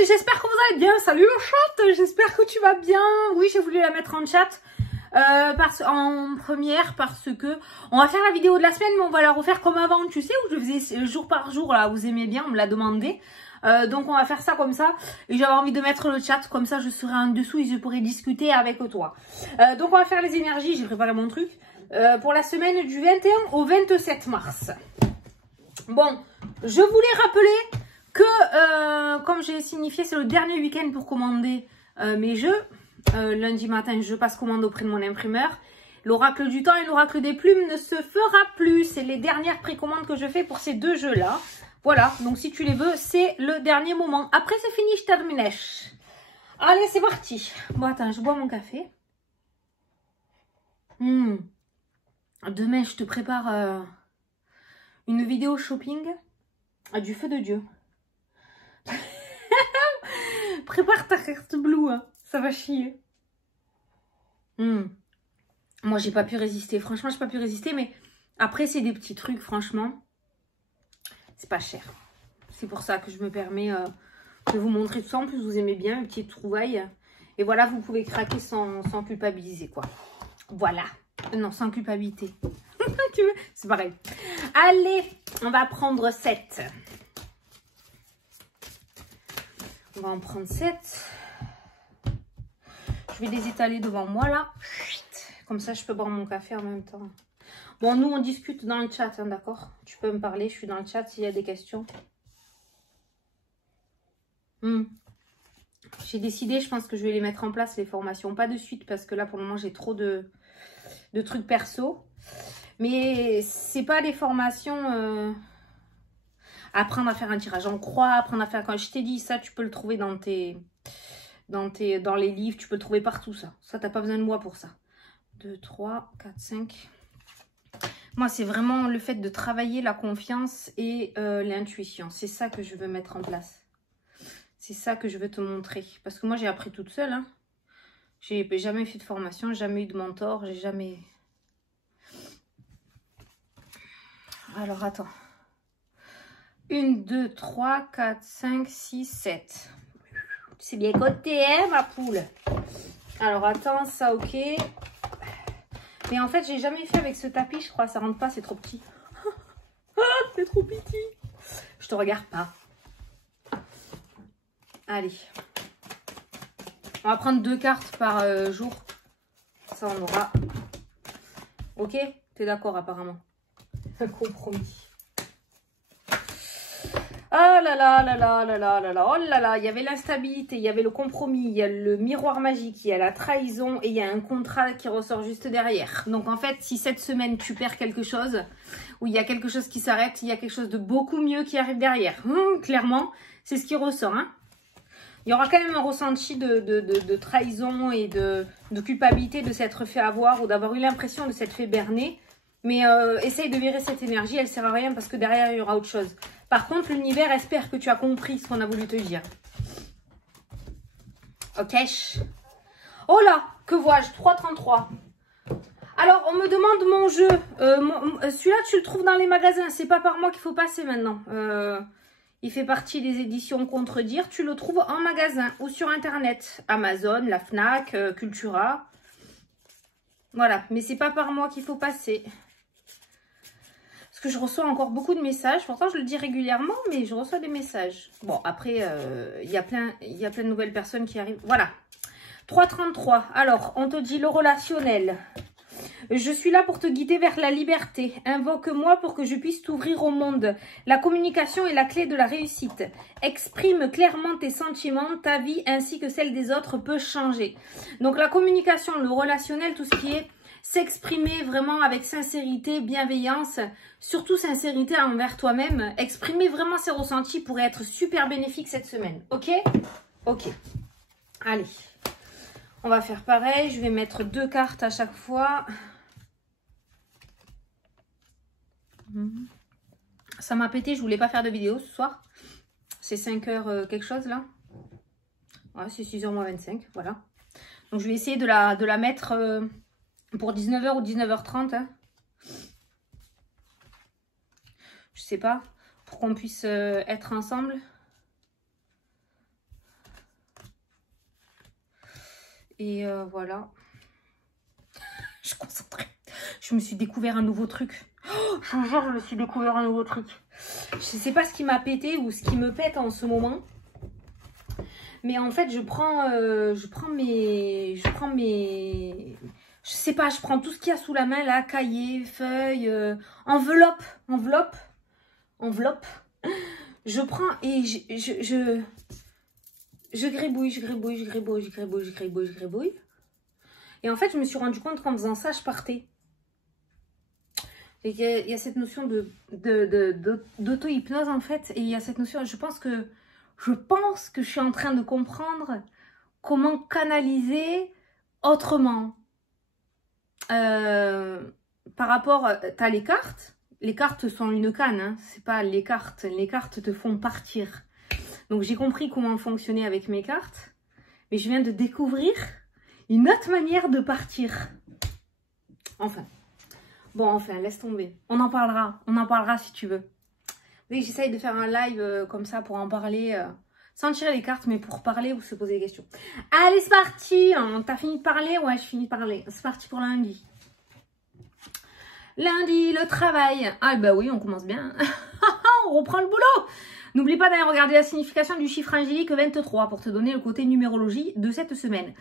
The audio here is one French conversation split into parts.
et j'espère que vous allez bien. Salut le chat, j'espère que tu vas bien. Oui, j'ai voulu la mettre en chat en première parce que on va faire la vidéo de la semaine, mais on va la refaire comme avant, tu sais, où je faisais jour par jour, là, vous aimez bien, on me l'a demandé. Donc on va faire ça comme ça, et j'avais envie de mettre le chat, comme ça je serai en dessous et je pourrai discuter avec toi. Donc on va faire les énergies, j'ai préparé mon truc, pour la semaine du 21 au 27 mars. Bon, je voulais rappeler que, comme j'ai signifié, c'est le dernier week-end pour commander mes jeux. Lundi matin, je passe commande auprès de mon imprimeur. L'oracle du temps et l'oracle des plumes ne se fera plus. C'est les dernières précommandes que je fais pour ces deux jeux-là. Voilà, donc si tu les veux, c'est le dernier moment. Après, c'est fini, je termine. Allez, c'est parti. Bon, attends, je bois mon café. Demain, je te prépare une vidéo shopping du feu de Dieu. Prépare ta carte bleue, hein. Ça va chier. Moi, j'ai pas pu résister. Franchement, j'ai pas pu résister, mais après, c'est des petits trucs, franchement. C'est pas cher. C'est pour ça que je me permets de vous montrer tout ça. En plus, vous aimez bien mes petites trouvailles. Et voilà, vous pouvez craquer sans culpabiliser, quoi. Voilà. Non, sans culpabilité. C'est pareil. Allez, on va prendre 7. On va en prendre 7. Je vais les étaler devant moi, là. Comme ça, je peux boire mon café en même temps. Bon, nous, on discute dans le chat, hein, d'accord? Tu peux me parler, je suis dans le chat s'il y a des questions. J'ai décidé, je pense que je vais les mettre en place, les formations. Pas de suite, parce que là, pour le moment, j'ai trop de trucs perso. Mais c'est pas des formations... apprendre à faire un tirage en croix, apprendre à faire... Quand je t'ai dit ça, tu peux le trouver dans les livres, tu peux le trouver partout, ça. Ça, t'as pas besoin de moi pour ça. 2, 3, 4, 5... Moi, c'est vraiment le fait de travailler la confiance et l'intuition. C'est ça que je veux mettre en place. C'est ça que je veux te montrer. Parce que moi, j'ai appris toute seule. Hein. J'ai jamais fait de formation, jamais eu de mentor. J'ai jamais... Alors, attends. 1, 2, 3, 4, 5, 6, 7. C'est bien coté, hein, ma poule? Alors, attends, ça, ok. Mais en fait, j'ai jamais fait avec ce tapis, je crois. Ça rentre pas, c'est trop petit. C'est trop petit. Je te regarde pas. Allez. On va prendre 2 cartes par jour. Ça, on aura. Ok? T'es d'accord, apparemment. Un compromis. Ah là là là là là là là là. Oh là là. Il y avait l'instabilité, il y avait le compromis, il y a le miroir magique, il y a la trahison et il y a un contrat qui ressort juste derrière. Donc en fait, si cette semaine tu perds quelque chose, ou il y a quelque chose qui s'arrête, il y a quelque chose de beaucoup mieux qui arrive derrière. Clairement, c'est ce qui ressort. Hein. Il y aura quand même un ressenti de trahison et de culpabilité de s'être fait avoir ou d'avoir eu l'impression de s'être fait berner. Mais essaye de virer cette énergie, elle ne sert à rien parce que derrière, il y aura autre chose. Par contre, l'univers espère que tu as compris ce qu'on a voulu te dire. Ok. Oh là, que vois-je? 3,33. Alors, on me demande mon jeu. Celui-là, tu le trouves dans les magasins. C'est pas par moi qu'il faut passer maintenant. Il fait partie des éditions Contredire. Tu le trouves en magasin ou sur Internet. Amazon, la Fnac, Cultura. Voilà, mais c'est pas par moi qu'il faut passer. Parce que je reçois encore beaucoup de messages. Pourtant, je le dis régulièrement, mais je reçois des messages. Bon, après, il y a plein de nouvelles personnes qui arrivent. Voilà. 3,33. Alors, on te dit le relationnel. Je suis là pour te guider vers la liberté. Invoque-moi pour que je puisse t'ouvrir au monde. La communication est la clé de la réussite. Exprime clairement tes sentiments, ta vie ainsi que celle des autres peut changer. Donc la communication, le relationnel, tout ce qui est s'exprimer vraiment avec sincérité, bienveillance, surtout sincérité envers toi-même. Exprimer vraiment ses ressentis pourrait être super bénéfique cette semaine. Ok? Ok. Allez. On va faire pareil. Je vais mettre 2 cartes à chaque fois. Ça m'a pété, je voulais pas faire de vidéo ce soir. C'est 5h quelque chose là. Ouais, c'est 6h moins 25, voilà. Donc je vais essayer de la mettre pour 19h ou 19h30. Hein. Je sais pas, pour qu'on puisse être ensemble. Et voilà. Je suis concentrée. Je me suis découvert un nouveau truc. Oh, je vous jure, je me suis découvert un nouveau truc. Je sais pas ce qui m'a pété ou ce qui me pète en ce moment. Mais en fait, je prends mes... Je sais pas, je prends tout ce qu'il y a sous la main, là, cahier, feuilles, enveloppe. Je prends et je gribouille. Et en fait, je me suis rendu compte qu'en faisant ça, je partais. Il y a cette notion d'auto-hypnose, en fait. Et il y a cette notion, je pense que je suis en train de comprendre comment canaliser autrement. Par rapport, tu as les cartes. Les cartes sont une canne, hein. C'est pas les cartes. Les cartes te font partir. Donc, j'ai compris comment fonctionner avec mes cartes. Mais je viens de découvrir une autre manière de partir. Enfin. Bon, enfin, laisse tomber. On en parlera si tu veux. J'essaye de faire un live comme ça pour en parler, sans tirer les cartes, mais pour parler ou se poser des questions. Allez, c'est parti. T'as fini de parler? Ouais, je finis de parler. C'est parti pour lundi. Lundi, le travail. Ah bah oui, on commence bien. On reprend le boulot. N'oublie pas d'aller regarder la signification du chiffre angélique 23 pour te donner le côté numérologie de cette semaine.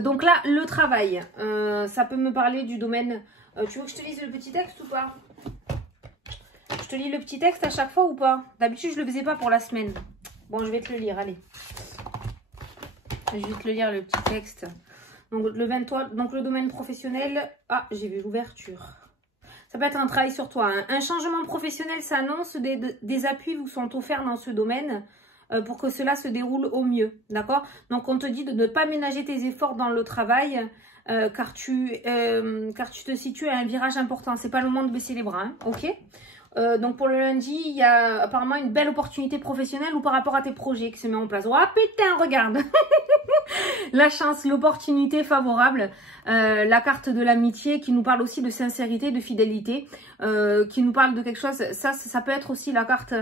Donc là, le travail. Ça peut me parler du domaine... tu veux que je te lise le petit texte ou pas? Je te lis le petit texte à chaque fois ou pas? D'habitude, je ne le faisais pas pour la semaine. Bon, je vais te le lire, allez. Je vais te le lire, le petit texte. Donc, le 23, donc le domaine professionnel... Ah, j'ai vu l'ouverture. Ça peut être un travail sur toi. Hein. Un changement professionnel s'annonce, des appuis vous sont offerts dans ce domaine pour que cela se déroule au mieux. D'accord? Donc, on te dit de ne pas ménager tes efforts dans le travail car tu te situes à un virage important. C'est pas le moment de baisser les bras, hein, ok? Donc pour le lundi, il y a apparemment une belle opportunité professionnelle ou par rapport à tes projets qui se met en place. Oh putain, regarde. La chance, l'opportunité favorable, la carte de l'amitié qui nous parle aussi de sincérité, de fidélité, qui nous parle de quelque chose. Ça peut être aussi la carte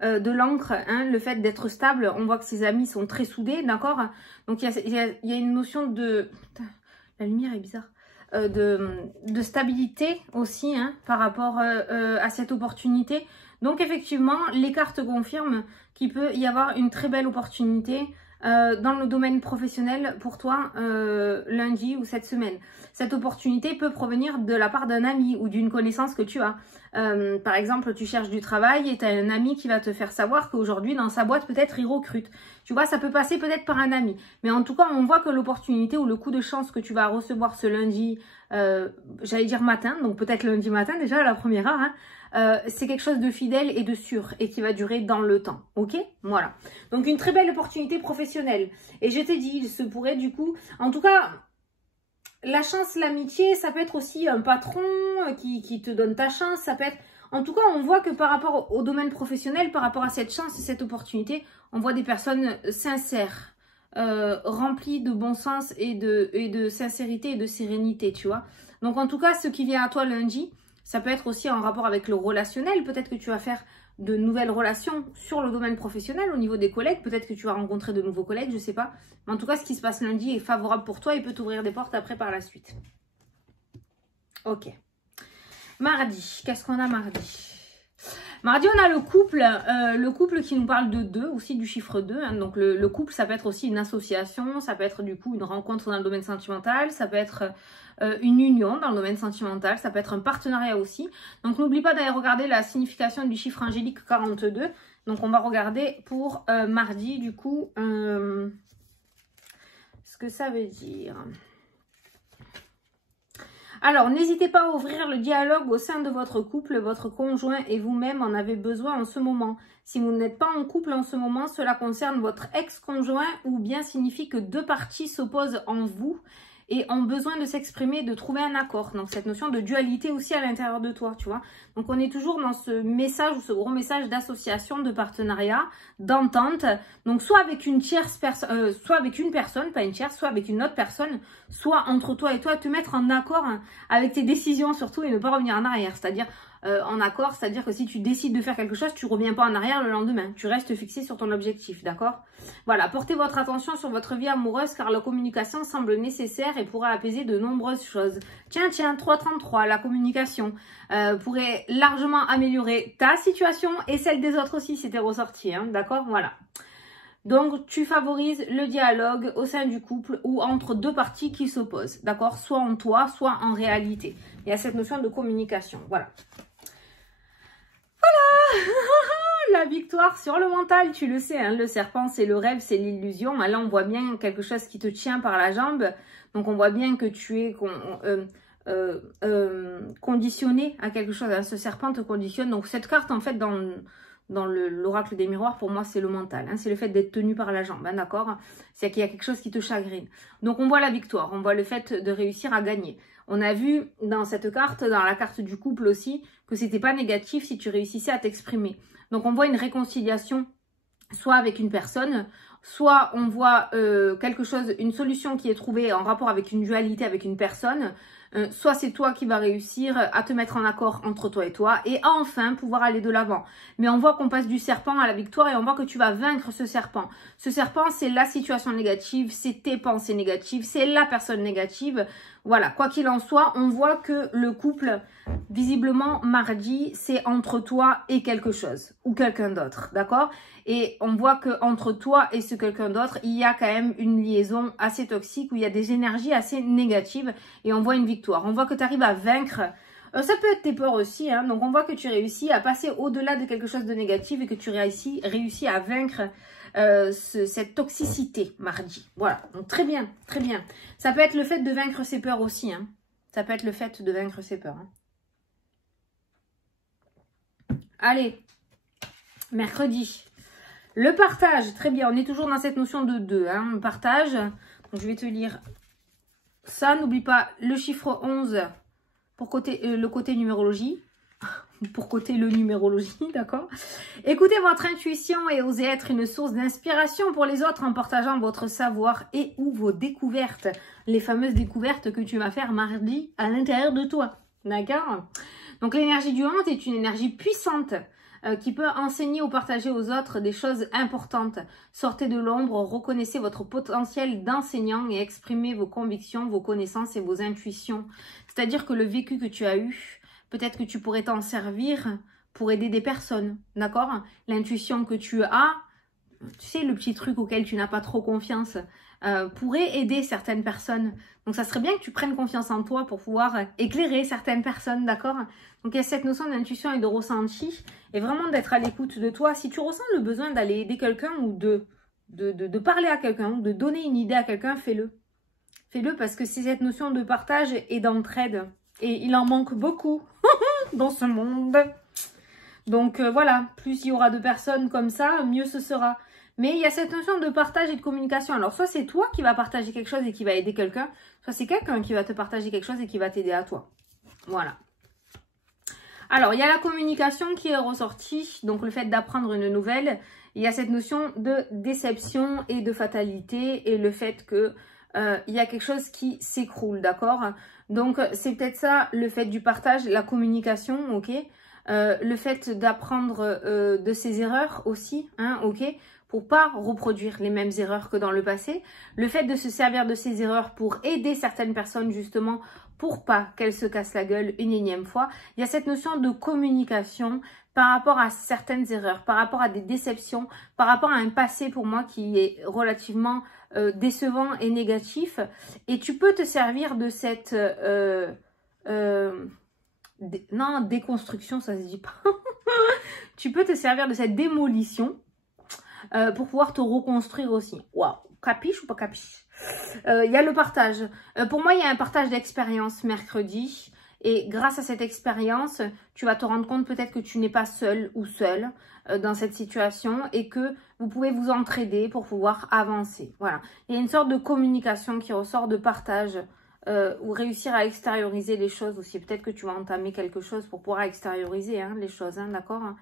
de l'encre, hein, le fait d'être stable. On voit que ses amis sont très soudés, d'accord? Donc il y a une notion de... Putain, la lumière est bizarre. De stabilité aussi, hein, par rapport à cette opportunité. Donc effectivement, les cartes confirment qu'il peut y avoir une très belle opportunité dans le domaine professionnel pour toi lundi ou cette semaine. Cette opportunité peut provenir de la part d'un ami ou d'une connaissance que tu as. Par exemple, tu cherches du travail et tu as un ami qui va te faire savoir qu'aujourd'hui, dans sa boîte, peut-être il recrute. Tu vois, ça peut passer peut-être par un ami. Mais en tout cas, on voit que l'opportunité ou le coup de chance que tu vas recevoir ce lundi, j'allais dire matin, donc peut-être lundi matin déjà à la première heure, hein, c'est quelque chose de fidèle et de sûr et qui va durer dans le temps. Ok? Voilà. Donc une très belle opportunité professionnelle. Et je t'ai dit, il se pourrait du coup, en tout cas... La chance, l'amitié, ça peut être aussi un patron qui te donne ta chance. Ça peut être... En tout cas, on voit que par rapport au domaine professionnel, par rapport à cette chance et cette opportunité, on voit des personnes sincères, remplies de bon sens et de sincérité et de sérénité, tu vois. Donc, en tout cas, ce qui vient à toi lundi, ça peut être aussi en rapport avec le relationnel. Peut-être que tu vas faire de nouvelles relations sur le domaine professionnel au niveau des collègues. Peut-être que tu vas rencontrer de nouveaux collègues, je ne sais pas. Mais en tout cas, ce qui se passe lundi est favorable pour toi et peut t'ouvrir des portes après par la suite. Ok. Mardi, qu'est-ce qu'on a mardi? Mardi, on a le couple qui nous parle de 2, aussi du chiffre 2. Hein. Donc, le couple, ça peut être aussi une association, ça peut être du coup une rencontre dans le domaine sentimental, ça peut être une union dans le domaine sentimental, ça peut être un partenariat aussi. Donc, n'oublie pas d'aller regarder la signification du chiffre angélique 42. Donc, on va regarder pour mardi, du coup, ce que ça veut dire. Alors, n'hésitez pas à ouvrir le dialogue au sein de votre couple. Votre conjoint et vous-même en avez besoin en ce moment. Si vous n'êtes pas en couple en ce moment, cela concerne votre ex-conjoint ou bien signifie que 2 parties s'opposent en vous et ont besoin de s'exprimer, de trouver un accord. Donc, cette notion de dualité aussi à l'intérieur de toi, tu vois. Donc, on est toujours dans ce message ou ce gros message d'association, de partenariat, d'entente. Donc, soit avec une tierce personne, soit avec une personne, pas une tierce, soit avec une autre personne, soit entre toi et toi, te mettre en accord avec tes décisions surtout et ne pas revenir en arrière. C'est-à-dire, en accord, c'est-à-dire que si tu décides de faire quelque chose, tu reviens pas en arrière le lendemain, tu restes fixé sur ton objectif, d'accord? Voilà, portez votre attention sur votre vie amoureuse car la communication semble nécessaire et pourra apaiser de nombreuses choses. Tiens, 333, la communication pourrait largement améliorer ta situation et celle des autres aussi, c'était ressorti, hein, d'accord? Voilà. Donc, tu favorises le dialogue au sein du couple ou entre deux parties qui s'opposent, d'accord? Soit en toi, soit en réalité. Il y a cette notion de communication, voilà. Voilà la victoire sur le mental, tu le sais, hein, le serpent, c'est le rêve, c'est l'illusion. Là, on voit bien quelque chose qui te tient par la jambe. Donc, on voit bien que tu es conditionné à quelque chose. Hein. Ce serpent te conditionne. Donc, cette carte, en fait, dans l'oracle des miroirs, pour moi, c'est le mental. Hein, c'est le fait d'être tenu par la jambe, hein, d'accord? C'est qu'il y a quelque chose qui te chagrine. Donc, on voit la victoire, on voit le fait de réussir à gagner. On a vu dans cette carte, dans la carte du couple aussi, que c'était pas négatif si tu réussissais à t'exprimer. Donc, on voit une réconciliation, soit avec une personne, soit on voit quelque chose, une solution qui est trouvée en rapport avec une dualité avec une personne, soit c'est toi qui vas réussir à te mettre en accord entre toi et toi, et enfin pouvoir aller de l'avant. Mais on voit qu'on passe du serpent à la victoire et on voit que tu vas vaincre ce serpent. Ce serpent, c'est la situation négative, c'est tes pensées négatives, c'est la personne négative. Voilà, quoi qu'il en soit, on voit que le couple, visiblement, mardi, c'est entre toi et quelque chose, ou quelqu'un d'autre, d'accord? Et on voit que entre toi et ce quelqu'un d'autre, il y a quand même une liaison assez toxique, où il y a des énergies assez négatives, et on voit une victoire. On voit que tu arrives à vaincre, ça peut être tes peurs aussi, hein, donc on voit que tu réussis à passer au-delà de quelque chose de négatif, et que tu réussis à vaincre cette toxicité mardi. Voilà, donc très bien, très bien. Ça peut être le fait de vaincre ses peurs aussi. Hein. Ça peut être le fait de vaincre ses peurs. Hein. Allez, mercredi. Le partage, très bien. On est toujours dans cette notion de 2. Hein, le partage. Donc, je vais te lire ça. N'oublie pas le chiffre 11 pour le côté numérologie. Pour côté le numérologie, d'accord? Écoutez votre intuition et osez être une source d'inspiration pour les autres en partageant votre savoir et ou vos découvertes. Les fameuses découvertes que tu vas faire mardi à l'intérieur de toi, d'accord? Donc l'énergie du 11 est une énergie puissante qui peut enseigner ou partager aux autres des choses importantes. Sortez de l'ombre, reconnaissez votre potentiel d'enseignant et exprimez vos convictions, vos connaissances et vos intuitions. C'est-à-dire que le vécu que tu as eu, peut-être que tu pourrais t'en servir pour aider des personnes, d'accord? L'intuition que tu as, tu sais, le petit truc auquel tu n'as pas trop confiance, pourrait aider certaines personnes. Donc, ça serait bien que tu prennes confiance en toi pour pouvoir éclairer certaines personnes, d'accord? Donc, il y a cette notion d'intuition et de ressenti, et vraiment d'être à l'écoute de toi. Si tu ressens le besoin d'aller aider quelqu'un ou de parler à quelqu'un, ou de donner une idée à quelqu'un, fais-le. Fais-le parce que c'est cette notion de partage et d'entraide. Et il en manque beaucoup dans ce monde. Donc voilà, plus il y aura de personnes comme ça, mieux ce sera. Mais il y a cette notion de partage et de communication. Alors soit c'est toi qui vas partager quelque chose et qui va aider quelqu'un, soit c'est quelqu'un qui va te partager quelque chose et qui va t'aider à toi. Voilà. Alors il y a la communication qui est ressortie, donc le fait d'apprendre une nouvelle. Il y a cette notion de déception et de fatalité et le fait que il y a quelque chose qui s'écroule, d'accord? Donc, c'est peut-être ça, le fait du partage, la communication, ok? Le fait d'apprendre de ses erreurs aussi, hein, ok? Pour pas reproduire les mêmes erreurs que dans le passé. Le fait de se servir de ses erreurs pour aider certaines personnes, justement, pour pas qu'elles se cassent la gueule une énième fois. Il y a cette notion de communication par rapport à certaines erreurs, par rapport à des déceptions, par rapport à un passé pour moi qui est relativement décevant et négatif. Et tu peux te servir de cette... non, déconstruction, ça se dit pas. Tu peux te servir de cette démolition pour pouvoir te reconstruire aussi. Waouh, capiche ou pas capiche? Il y a le partage. Pour moi, il y a un partage d'expérience mercredi. Et grâce à cette expérience, tu vas te rendre compte peut-être que tu n'es pas seul ou seule dans cette situation et que vous pouvez vous entraider pour pouvoir avancer. Voilà. Il y a une sorte de communication qui ressort de partage ou réussir à extérioriser les choses aussi. Peut-être que tu vas entamer quelque chose pour pouvoir extérioriser hein, les choses, hein, d'accord hein.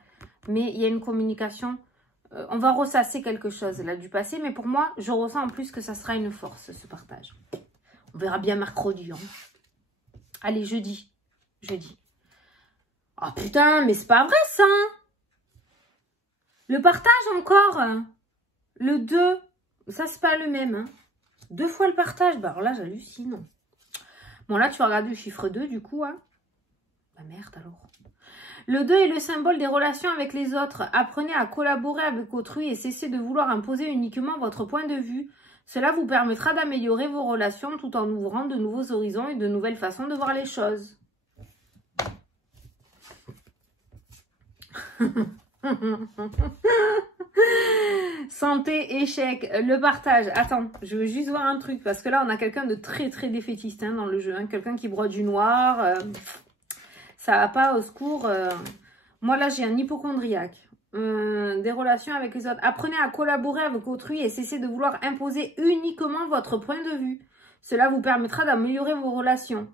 Mais il y a une communication, on va ressasser quelque chose là du passé, mais pour moi, je ressens en plus que ça sera une force, ce partage. On verra bien mercredi. Hein. Allez, jeudi. Ah putain, mais c'est pas vrai ça. Le partage encore. Le 2. Ça, c'est pas le même. Hein. 2 fois le partage. Bah alors là, j'hallucine. Bon, là, tu vas regarder le chiffre 2 du coup. Hein. Bah merde alors. Le 2 est le symbole des relations avec les autres. Apprenez à collaborer avec autrui et cessez de vouloir imposer uniquement votre point de vue. Cela vous permettra d'améliorer vos relations tout en ouvrant de nouveaux horizons et de nouvelles façons de voir les choses. Santé, échec, le partage. Attends, je veux juste voir un truc. Parce que là, on a quelqu'un de très très défaitiste hein, dans le jeu. Hein. Quelqu'un qui broie du noir. Ça va pas, au secours. Moi, là, j'ai un hypochondriaque. Des relations avec les autres. Apprenez à collaborer avec autrui et cessez de vouloir imposer uniquement votre point de vue. Cela vous permettra d'améliorer vos relations.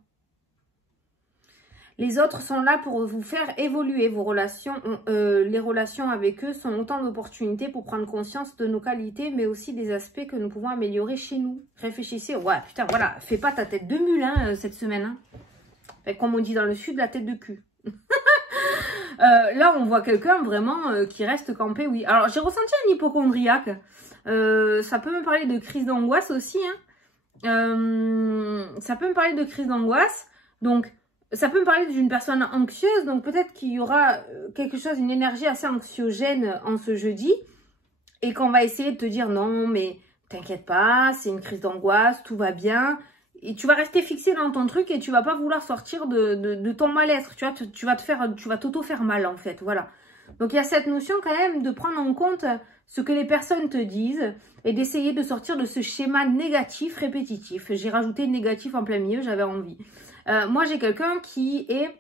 Les autres sont là pour vous faire évoluer vos relations. Les relations avec eux sont autant d'opportunités pour prendre conscience de nos qualités, mais aussi des aspects que nous pouvons améliorer chez nous. Réfléchissez. Ouais, putain, voilà. Fais pas ta tête de mule hein, cette semaine. Hein. Fait, comme on dit dans le sud, la tête de cul. Là, on voit quelqu'un vraiment qui reste campé, oui. Alors, j'ai ressenti un hypochondriaque. Ça peut me parler de crise d'angoisse aussi. Hein. Ça peut me parler de crise d'angoisse. Donc, ça peut me parler d'une personne anxieuse. Donc, peut-être qu'il y aura quelque chose, une énergie assez anxiogène en ce jeudi. Et qu'on va essayer de te dire, non, mais t'inquiète pas, c'est une crise d'angoisse, tout va bien. Et tu vas rester fixé dans ton truc et tu vas pas vouloir sortir de ton mal-être. Tu vas t'auto-faire mal en fait, voilà. Donc il y a cette notion quand même de prendre en compte ce que les personnes te disent et d'essayer de sortir de ce schéma négatif répétitif. J'ai rajouté négatif en plein milieu, j'avais envie. Moi j'ai quelqu'un qui est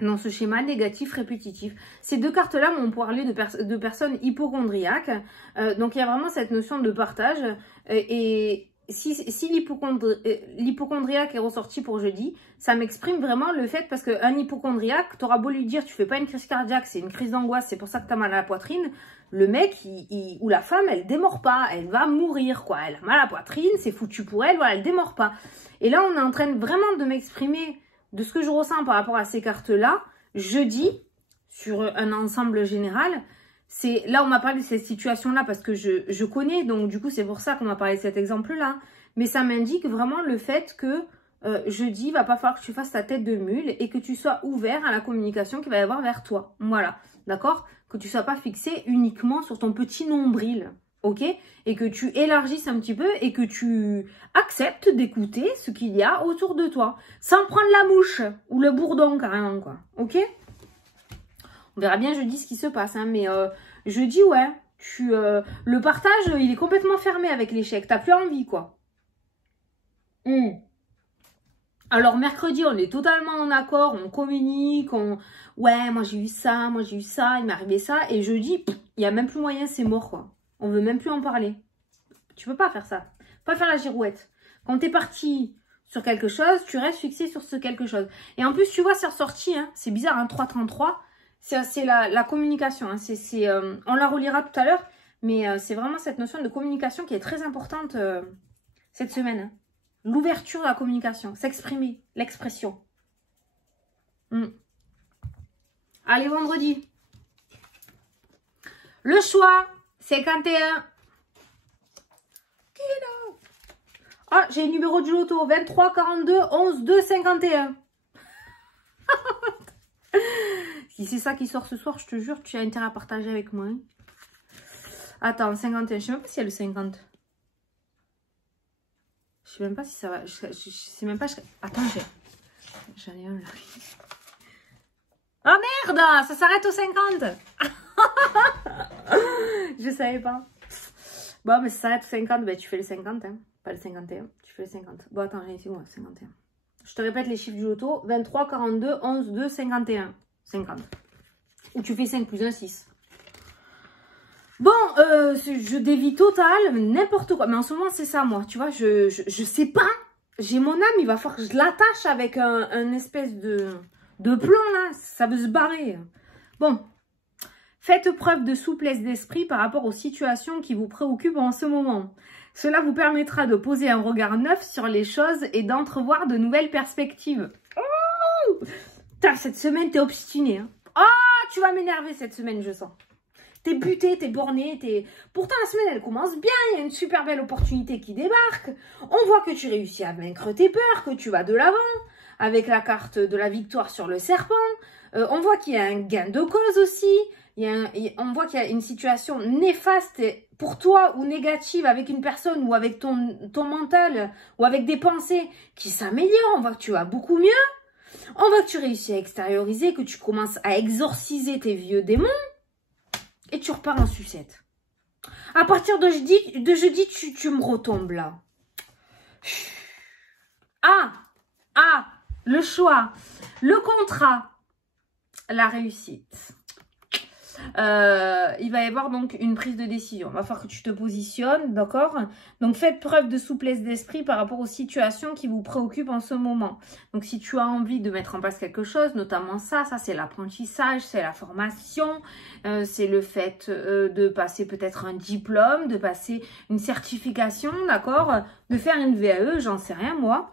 dans ce schéma négatif répétitif. Ces deux cartes-là m'ont parlé de personnes hypochondriaques. Donc il y a vraiment cette notion de partage et si l'hypochondriaque est ressorti pour jeudi, ça m'exprime vraiment le fait, parce qu'un hypochondriaque, t'auras beau lui dire tu fais pas une crise cardiaque, c'est une crise d'angoisse, c'est pour ça que t'as mal à la poitrine, le mec ou la femme, elle démord pas, elle va mourir quoi, elle a mal à la poitrine, c'est foutu pour elle, voilà, elle démord pas. Et là on est en train vraiment de m'exprimer de ce que je ressens par rapport à ces cartes-là, jeudi, sur un ensemble général. C'est là on m'a parlé de cette situation-là parce que je connais, donc du coup c'est pour ça qu'on m'a parlé de cet exemple-là. Mais ça m'indique vraiment le fait que jeudi, il va pas falloir que tu fasses ta tête de mule et que tu sois ouvert à la communication qu'il va y avoir vers toi. Voilà, d'accord? Que tu sois pas fixé uniquement sur ton petit nombril, ok? Et que tu élargisses un petit peu et que tu acceptes d'écouter ce qu'il y a autour de toi. Sans prendre la mouche ou le bourdon carrément, quoi, ok? On verra bien jeudi ce qui se passe, hein, mais jeudi, ouais, le partage, il est complètement fermé avec l'échec. T'as plus envie, quoi. Alors, mercredi, on est totalement en accord, on communique, ouais, moi j'ai eu ça, il m'est arrivé ça. Et jeudi, il n'y a même plus moyen, c'est mort, quoi. On veut même plus en parler. Tu peux pas faire ça. Pas faire la girouette. Quand t'es parti sur quelque chose, tu restes fixé sur ce quelque chose. Et en plus, tu vois, c'est ressorti, hein, c'est bizarre, hein, 333. C'est la communication, hein. On la relira tout à l'heure, mais c'est vraiment cette notion de communication qui est très importante cette semaine. Hein. L'ouverture de la communication, s'exprimer, l'expression. Allez, vendredi. Le choix, 51. Ah, j'ai le numéro du loto, 23, 42, 11, 2, 51. Si c'est ça qui sort ce soir, je te jure, tu as intérêt à partager avec moi. Hein. Attends, 51. Je sais même pas s'il y a le 50. Je sais même pas si ça va. Je sais même pas. Attends, j'en ai un là. Oh merde! Ça s'arrête au 50. Je savais pas. Bon, mais ça s'arrête au 50. Ben, tu fais le 50. Hein. Pas le 51. Tu fais le 50. Bon, attends, j'ai ici, moi, 51. Je te répète les chiffres du loto. 23, 42, 11, 2, 51. 50. Ou tu fais 5 plus 1, 6. Bon, je dévie total, n'importe quoi. Mais en ce moment, c'est ça, moi. Tu vois, je sais pas. J'ai mon âme, il va falloir que je l'attache avec un espèce de plomb, là. Ça veut se barrer. Bon. Faites preuve de souplesse d'esprit par rapport aux situations qui vous préoccupent en ce moment. Cela vous permettra de poser un regard neuf sur les choses et d'entrevoir de nouvelles perspectives. Oh, putain, cette semaine, t'es obstiné, hein. tu vas m'énerver cette semaine, je sens. T'es buté, t'es borné, Pourtant, la semaine, elle commence bien. Il y a une super belle opportunité qui débarque. On voit que tu réussis à vaincre tes peurs, que tu vas de l'avant. Avec la carte de la victoire sur le serpent. On voit qu'il y a un gain de cause aussi. On voit qu'il y a une situation néfaste pour toi ou négative avec une personne ou avec ton mental ou avec des pensées qui s'améliorent. On voit que tu vas beaucoup mieux. On voit que tu réussis à extérioriser, que tu commences à exorciser tes vieux démons. Et tu repars en sucette. À partir de jeudi, tu me retombes là. Le choix, le contrat, la réussite. Il va y avoir donc une prise de décision. Il va falloir que tu te positionnes, d'accord? Donc, faites preuve de souplesse d'esprit par rapport aux situations qui vous préoccupent en ce moment. Donc, si tu as envie de mettre en place quelque chose, notamment ça c'est l'apprentissage, c'est la formation, c'est le fait de passer peut-être un diplôme, de passer une certification, d'accord? De faire une VAE, j'en sais rien moi.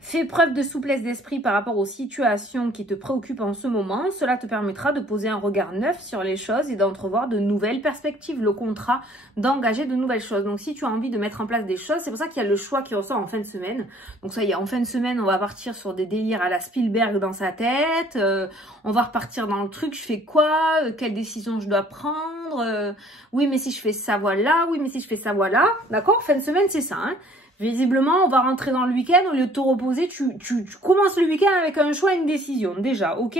Fais preuve de souplesse d'esprit par rapport aux situations qui te préoccupent en ce moment. Cela te permettra de poser un regard neuf sur les choses et d'entrevoir de nouvelles perspectives. Le contrat d'engager de nouvelles choses. Donc, si tu as envie de mettre en place des choses, c'est pour ça qu'il y a le choix qui ressort en fin de semaine. Donc, ça y est, en fin de semaine, on va partir sur des délires à la Spielberg dans sa tête. On va repartir dans le truc. Je fais quoi? Quelle décision je dois prendre? Oui, mais si je fais ça, voilà. Oui, mais si je fais ça, voilà. D'accord? Fin de semaine, c'est ça, hein. Visiblement, on va rentrer dans le week-end, au lieu de te reposer, tu commences le week-end avec un choix et une décision, déjà, ok?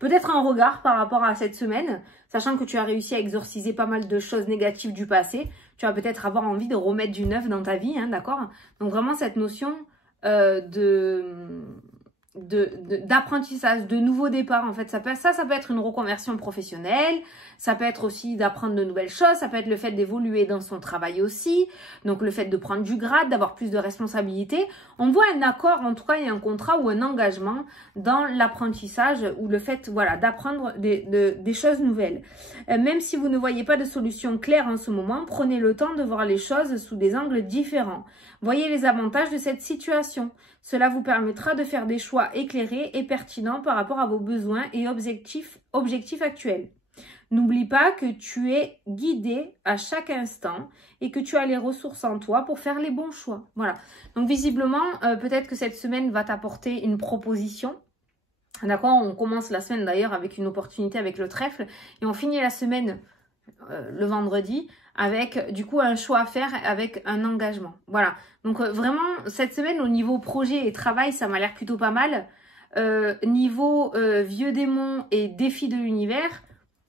Peut-être un regard par rapport à cette semaine, sachant que tu as réussi à exorciser pas mal de choses négatives du passé. Tu vas peut-être avoir envie de remettre du neuf dans ta vie, hein, d'accord? Donc vraiment cette notion d'apprentissage, de nouveau départ, en fait, ça peut être une reconversion professionnelle, ça peut être aussi d'apprendre de nouvelles choses, ça peut être le fait d'évoluer dans son travail aussi, donc le fait de prendre du grade, d'avoir plus de responsabilités. On voit un accord, en tout cas, il y a un contrat ou un engagement dans l'apprentissage ou le fait, voilà, d'apprendre des choses nouvelles. Même si vous ne voyez pas de solution claire en ce moment, prenez le temps de voir les choses sous des angles différents. Voyez les avantages de cette situation. Cela vous permettra de faire des choix éclairés et pertinents par rapport à vos besoins et objectifs actuels. N'oublie pas que tu es guidé à chaque instant et que tu as les ressources en toi pour faire les bons choix. Voilà. Donc visiblement, peut-être que cette semaine va t'apporter une proposition. D'accord? On commence la semaine d'ailleurs avec une opportunité avec le trèfle et on finit la semaine le vendredi avec du coup un choix à faire avec un engagement. Voilà. Donc vraiment cette semaine au niveau projet et travail ça m'a l'air plutôt pas mal. Niveau vieux démon et défi de l'univers,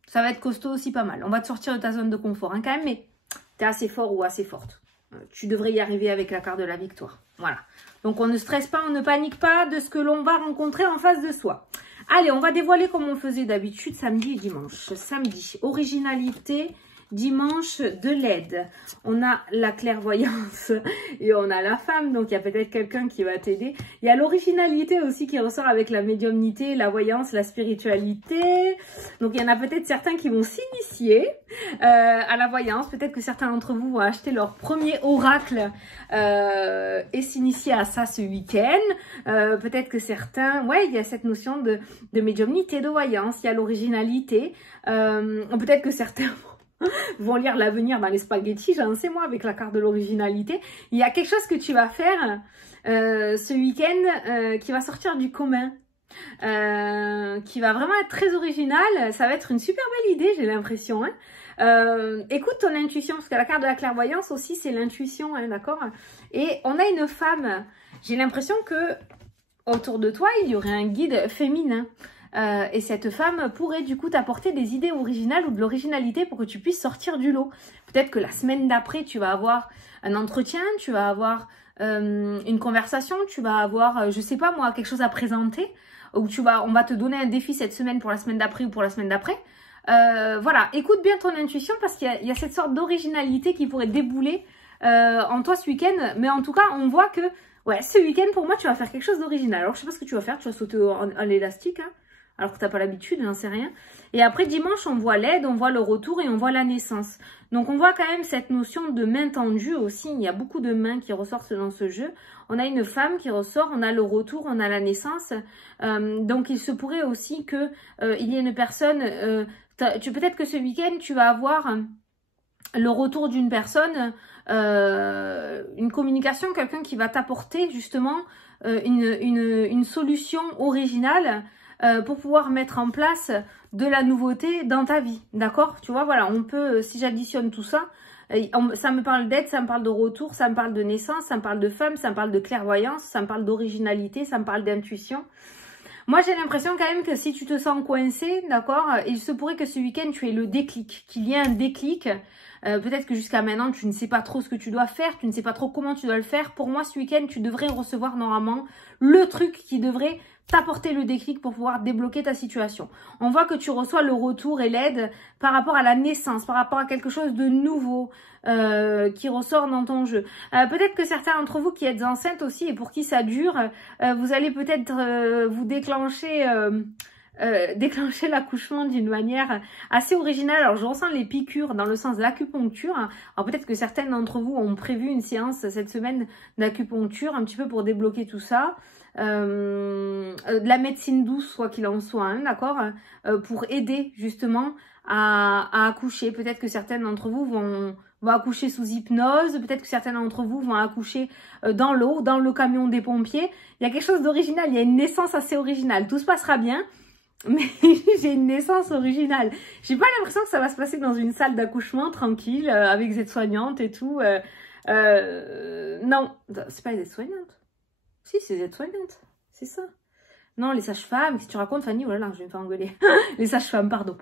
ça va être costaud aussi pas mal. On va te sortir de ta zone de confort hein, quand même, mais tu es assez fort ou assez forte. Tu devrais y arriver avec la carte de la victoire. Voilà. Donc on ne stresse pas, on ne panique pas de ce que l'on va rencontrer en face de soi. Allez, on va dévoiler comme on faisait d'habitude samedi et dimanche. Samedi, originalité, dimanche, de l'aide. On a la clairvoyance et on a la femme, donc il y a peut-être quelqu'un qui va t'aider. Il y a l'originalité aussi qui ressort avec la médiumnité, la voyance, la spiritualité. Donc il y en a peut-être certains qui vont s'initier à la voyance. Peut-être que certains d'entre vous vont acheter leur premier oracle et s'initier à ça ce week-end. Peut-être que certains, ouais, il y a cette notion de médiumnité, de voyance, il y a l'originalité. Peut-être que certains vont lire l'avenir dans les spaghettis, j'en sais moi, avec la carte de l'originalité. Il y a quelque chose que tu vas faire ce week-end qui va sortir du commun, qui va vraiment être très original. Ça va être une super belle idée, j'ai l'impression. Hein. Écoute ton intuition, parce que la carte de la clairvoyance aussi, c'est l'intuition, hein, d'accord? Et on a une femme, j'ai l'impression que autour de toi, il y aurait un guide féminin. Et cette femme pourrait du coup t'apporter des idées originales ou de l'originalité pour que tu puisses sortir du lot. Peut-être que la semaine d'après, tu vas avoir un entretien, tu vas avoir une conversation, tu vas avoir, je sais pas moi, quelque chose à présenter. Ou on va te donner un défi cette semaine pour la semaine d'après ou pour la semaine d'après. Voilà, écoute bien ton intuition parce qu'il y a cette sorte d'originalité qui pourrait débouler en toi ce week-end. Mais en tout cas, on voit que ouais, ce week-end, pour moi, tu vas faire quelque chose d'original. Alors, je sais pas ce que tu vas faire. Tu vas sauter à l'élastique, hein. alors que tu n'as pas l'habitude, j'en sais rien. Et après dimanche, on voit l'aide, on voit le retour et on voit la naissance. Donc on voit quand même cette notion de main tendue aussi. Il y a beaucoup de mains qui ressortent dans ce jeu. On a une femme qui ressort, on a le retour, on a la naissance. Donc il se pourrait aussi que il y ait une personne... peut-être que ce week-end, tu vas avoir le retour d'une personne, une communication, quelqu'un qui va t'apporter justement une solution originale pour pouvoir mettre en place de la nouveauté dans ta vie, d'accord? Tu vois, voilà, on peut, si j'additionne tout ça, ça me parle d'aide, ça me parle de retour, ça me parle de naissance, ça me parle de femme, ça me parle de clairvoyance, ça me parle d'originalité, ça me parle d'intuition. Moi, j'ai l'impression quand même que si tu te sens coincé, d'accord, il se pourrait que ce week-end, tu aies le déclic, qu'il y ait un déclic. Peut-être que jusqu'à maintenant, tu ne sais pas trop ce que tu dois faire, tu ne sais pas trop comment tu dois le faire. Pour moi, ce week-end, tu devrais recevoir normalement le truc qui devrait t'apporter le déclic pour pouvoir débloquer ta situation. On voit que tu reçois le retour et l'aide par rapport à la naissance, par rapport à quelque chose de nouveau qui ressort dans ton jeu. Peut-être que certains d'entre vous qui êtes enceintes aussi et pour qui ça dure, vous allez peut-être vous déclencher l'accouchement d'une manière assez originale. Alors je ressens les piqûres dans le sens de l'acupuncture. Alors peut-être que certaines d'entre vous ont prévu une séance cette semaine d'acupuncture un petit peu pour débloquer tout ça. De la médecine douce, soit qu'il en soit, hein, d'accord, pour aider justement à accoucher. Peut-être que certaines d'entre vous vont accoucher sous hypnose, peut-être que certains d'entre vous vont accoucher dans l'eau, dans le camion des pompiers. Il y a quelque chose d'original, il y a une naissance assez originale. Tout se passera bien, mais j'ai une naissance originale. J'ai pas l'impression que ça va se passer dans une salle d'accouchement tranquille, avec des aides-soignantes et tout. Non, c'est pas les aides-soignantes. Si, c'est les aides-soignantes, c'est ça. Non, les sages-femmes, si tu racontes, Fanny, oh là là, je vais me faire engueuler. Les sages-femmes, pardon.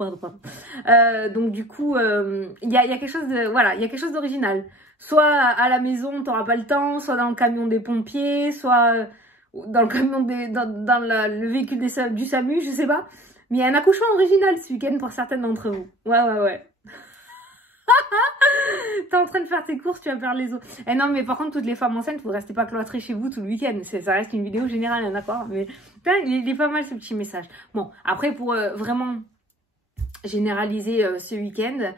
Donc du coup, il y a quelque chose de, voilà, il y a quelque chose d'original. Soit à la maison, t'auras pas le temps, soit dans le camion des pompiers, soit dans le camion dans le véhicule du SAMU, je sais pas. Mais il y a un accouchement original ce week-end pour certaines d'entre vous. Ouais. T'es en train de faire tes courses, tu vas perdre les os. Eh non, mais par contre, toutes les femmes enceintes, vous restez pas cloîtrées chez vous tout le week-end. Ça reste une vidéo générale, d'accord? Mais il est pas mal ce petit message. Bon, après, pour vraiment généraliser ce week-end,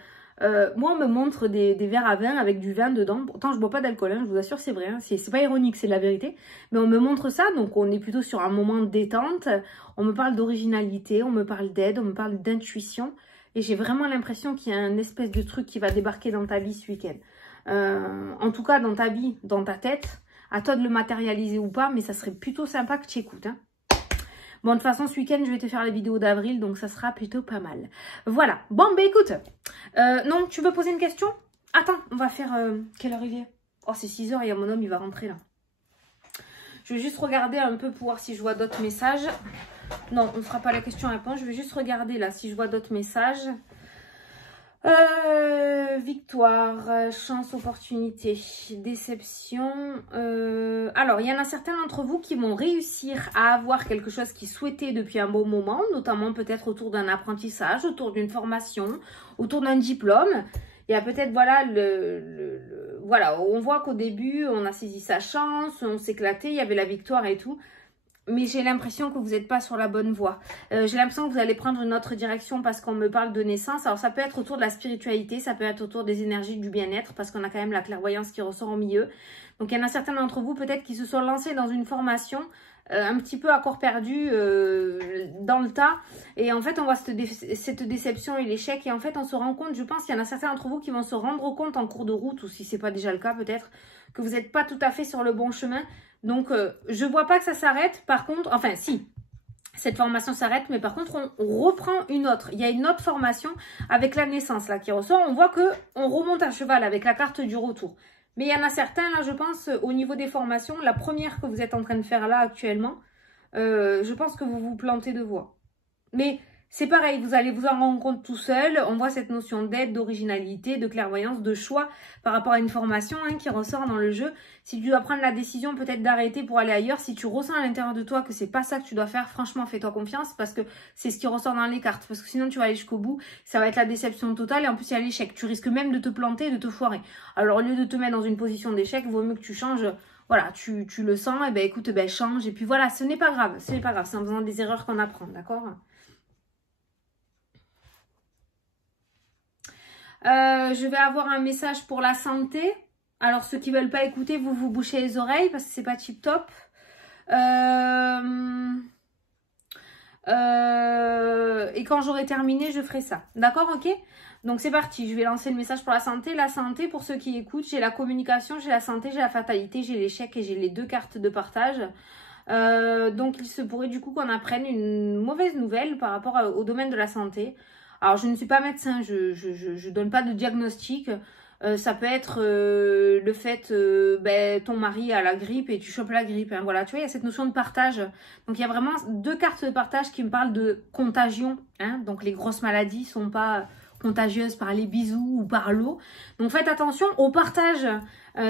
moi, on me montre des verres à vin avec du vin dedans. Pourtant, je bois pas d'alcool, hein, je vous assure, c'est vrai. Hein, c'est pas ironique, c'est la vérité. Mais on me montre ça, donc on est plutôt sur un moment de détente. On me parle d'originalité, on me parle d'aide, on me parle d'intuition. Et j'ai vraiment l'impression qu'il y a un espèce de truc qui va débarquer dans ta vie ce week-end. En tout cas, dans ta vie, dans ta tête. À toi de le matérialiser ou pas, mais ça serait plutôt sympa que tu écoutes. Hein. Bon, de toute façon, ce week-end, je vais te faire la vidéo d'avril, donc ça sera plutôt pas mal. Voilà. Bon, ben écoute. Non, tu veux poser une question? Attends, on va faire... quelle heure il est? Oh, c'est 6 h et il y a mon homme, il va rentrer là. Je vais juste regarder un peu pour voir si je vois d'autres messages. Non, on ne fera pas la question-réponse. Je vais juste regarder là si je vois d'autres messages. Victoire, chance, opportunité, déception. Alors, il y en a certains d'entre vous qui vont réussir à avoir quelque chose qu'ils souhaitaient depuis un bon moment, notamment peut-être autour d'un apprentissage, autour d'une formation, autour d'un diplôme. Il y a peut-être, voilà, voilà, on voit qu'au début, on a saisi sa chance, on s'éclatait, il y avait la victoire et tout. Mais j'ai l'impression que vous n'êtes pas sur la bonne voie. J'ai l'impression que vous allez prendre une autre direction parce qu'on me parle de naissance. Alors ça peut être autour de la spiritualité, ça peut être autour des énergies du bien-être parce qu'on a quand même la clairvoyance qui ressort au milieu. Donc il y en a certains d'entre vous peut-être qui se sont lancés dans une formation un petit peu à corps perdu dans le tas. Et en fait on voit cette déception et l'échec. Et en fait on se rend compte, je pense qu'il y en a certains d'entre vous qui vont se rendre compte en cours de route, ou si ce n'est pas déjà le cas peut-être, que vous n'êtes pas tout à fait sur le bon chemin. Donc, je vois pas que ça s'arrête. Par contre, enfin, si, cette formation s'arrête, mais par contre, on reprend une autre. Il y a une autre formation avec la naissance, là, qui ressort. On voit que on remonte à cheval avec la carte du retour. Mais il y en a certains, là, je pense, au niveau des formations, la première que vous êtes en train de faire là, actuellement, je pense que vous vous plantez de voie. Mais c'est pareil, vous allez vous en rendre compte tout seul. On voit cette notion d'aide, d'originalité, de clairvoyance, de choix par rapport à une formation qui ressort dans le jeu. Si tu dois prendre la décision peut-être d'arrêter pour aller ailleurs, si tu ressens à l'intérieur de toi que c'est pas ça que tu dois faire, franchement, fais-toi confiance parce que c'est ce qui ressort dans les cartes. Parce que sinon, tu vas aller jusqu'au bout, ça va être la déception totale et en plus, il y a l'échec. Tu risques même de te planter et de te foirer. Alors, au lieu de te mettre dans une position d'échec, il vaut mieux que tu changes. Voilà, tu le sens, et ben écoute, ben change. Et puis voilà, ce n'est pas grave, c'est en faisant des erreurs qu'on apprend, d'accord ? Je vais avoir un message pour la santé. Alors, ceux qui veulent pas écouter, vous vous bouchez les oreilles parce que c'est pas tip top. Et quand j'aurai terminé, je ferai ça. D'accord, ok? Donc c'est parti, je vais lancer le message pour la santé. La santé, pour ceux qui écoutent, j'ai la communication, j'ai la santé, j'ai la fatalité, j'ai l'échec et j'ai les 2 cartes de partage. Donc il se pourrait du coup qu'on apprenne une mauvaise nouvelle par rapport au domaine de la santé. Alors je ne suis pas médecin, je donne pas de diagnostic. Ça peut être le fait, ton mari a la grippe et tu chopes la grippe. Hein, voilà, tu vois, il y a cette notion de partage. Donc, il y a vraiment 2 cartes de partage qui me parlent de contagion. Hein, donc, les grosses maladies sont pas contagieuses par les bisous ou par l'eau. Donc, faites attention au partage.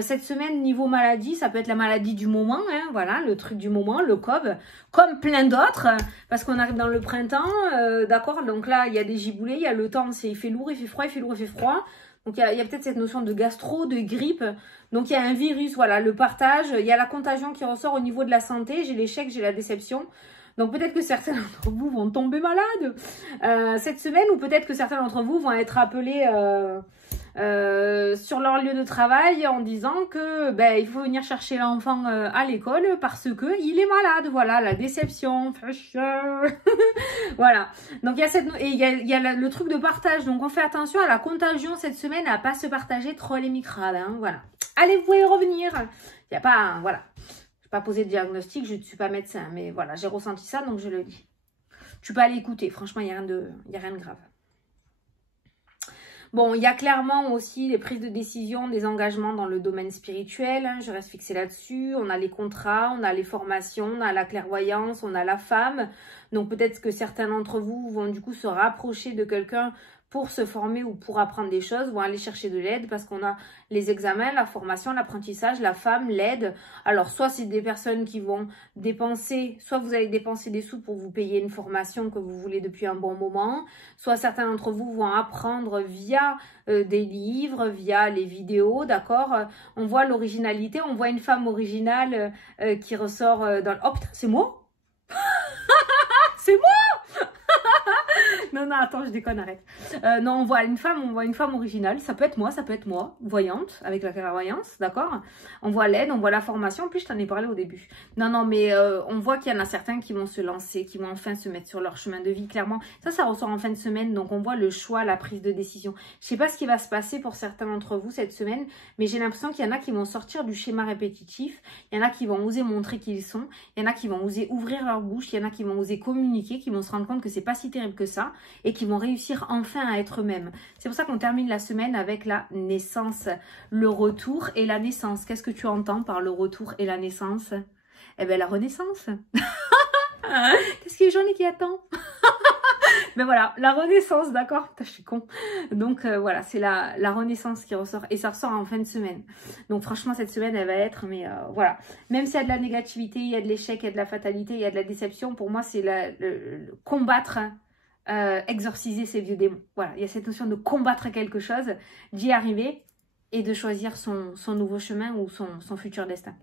Cette semaine, niveau maladie, ça peut être la maladie du moment. Hein, voilà, le truc du moment, le COB, comme plein d'autres. Parce qu'on arrive dans le printemps, d'accord. Donc là, il y a des giboulées, il y a le temps, il fait lourd, il fait froid, il fait lourd, il fait froid. Donc, il y a peut-être cette notion de gastro, de grippe. Donc, il y a un virus, voilà, le partage. Il y a la contagion qui ressort au niveau de la santé. J'ai l'échec, j'ai la déception. Donc, peut-être que certains d'entre vous vont tomber malades cette semaine. Ou peut-être que certains d'entre vous vont être appelés sur leur lieu de travail en disant que il faut venir chercher l'enfant à l'école parce que il est malade. Voilà, la déception. Voilà. Donc, il y a le truc de partage. Donc, on fait attention à la contagion cette semaine, à pas se partager trop les microbes. Hein, voilà. Allez, vous pouvez revenir. Il n'y a pas, voilà. Je vais pas poser de diagnostic, je ne suis pas médecin. Mais voilà, j'ai ressenti ça, donc je le dis. Tu peux aller écouter. Franchement, il n'y a rien de grave. Bon, il y a clairement aussi les prises de décision, des engagements dans le domaine spirituel. Hein, je reste fixée là-dessus. On a les contrats, on a les formations, on a la clairvoyance, on a la femme. Donc peut-être que certains d'entre vous vont du coup se rapprocher de quelqu'un pour se former ou pour apprendre des choses, vont aller chercher de l'aide parce qu'on a les examens, la formation, l'apprentissage, la femme, l'aide. Alors, soit c'est des personnes qui vont dépenser, soit vous allez dépenser des sous pour vous payer une formation que vous voulez depuis un bon moment, soit certains d'entre vous vont apprendre via des livres, via les vidéos, d'accord. On voit l'originalité, on voit une femme originale qui ressort dans le... Oh putain, c'est moi. C'est moi. Non, attends, je déconne, arrête. Non, on voit une femme originale. Ça peut être moi, voyante, avec la clairvoyance, d'accord. On voit l'aide, on voit la formation. En plus, je t'en ai parlé au début. Non, mais on voit qu'il y en a certains qui vont se lancer, qui vont enfin se mettre sur leur chemin de vie, clairement. Ça ressort en fin de semaine, donc on voit le choix, la prise de décision. Je sais pas ce qui va se passer pour certains d'entre vous cette semaine, mais j'ai l'impression qu'il y en a qui vont sortir du schéma répétitif. Il y en a qui vont oser montrer qui ils sont. Il y en a qui vont oser ouvrir leur bouche. Il y en a qui vont oser communiquer, qui vont se rendre compte que c'est pas si terrible que ça. Et qui vont réussir enfin à être eux-mêmes. C'est pour ça qu'on termine la semaine avec la naissance, le retour et la naissance. Qu'est-ce que tu entends par le retour et la naissance? Eh bien, la renaissance. Qu'est-ce qui est jaune et qui attend? Mais voilà, la renaissance, d'accord? Je suis con. Donc voilà, c'est la renaissance qui ressort. Et ça ressort en fin de semaine. Donc franchement, cette semaine, elle va être... Mais voilà, même s'il y a de la négativité, il y a de l'échec, il y a de la fatalité, il y a de la déception, pour moi, c'est le combattre... exorciser ces vieux démons. Voilà, il y a cette notion de combattre quelque chose, d'y arriver et de choisir son nouveau chemin ou son futur destin.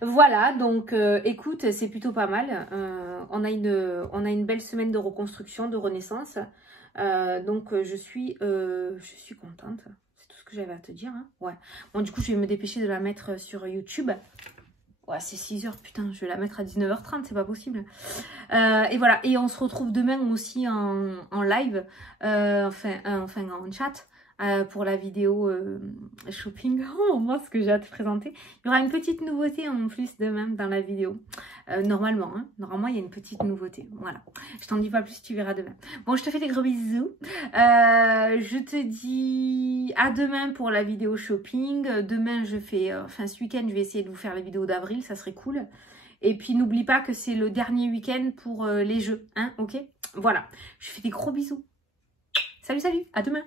Voilà, donc écoute, c'est plutôt mal. On a une belle semaine de reconstruction, de renaissance. Donc je suis contente. C'est tout ce que j'avais à te dire. Hein. Ouais. Bon, du coup, je vais me dépêcher de la mettre sur YouTube. Ouais, c'est 6 h, putain, je vais la mettre à 19 h 30, c'est pas possible. Et voilà, et on se retrouve demain aussi en live, enfin en chat, pour la vidéo shopping. Oh, moi, ce que j'ai à te présenter. Il y aura une petite nouveauté en plus demain dans la vidéo. Normalement, il y a une petite nouveauté. Voilà, je t'en dis pas plus, tu verras demain. Bon, je te fais des gros bisous. Je te dis à demain pour la vidéo shopping. Demain, je fais, ce week-end, je vais essayer de vous faire la vidéo d'avril, ça serait cool. Et puis, n'oublie pas que c'est le dernier week-end pour les jeux, hein, ok? Voilà, je fais des gros bisous. Salut, à demain.